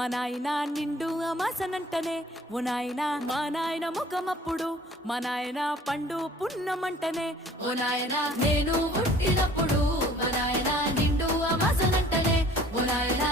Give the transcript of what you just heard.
మా నాయన నిండు అమాసనంటనే ఓ నాయన మా నాయన ముఖమప్పుడు మా నాయన పండు పున్నమంటనే ఓ నాయన నేను పుట్టినప్పుడు మా నాయన నిండు అమాసనంటనే ఓ నాయన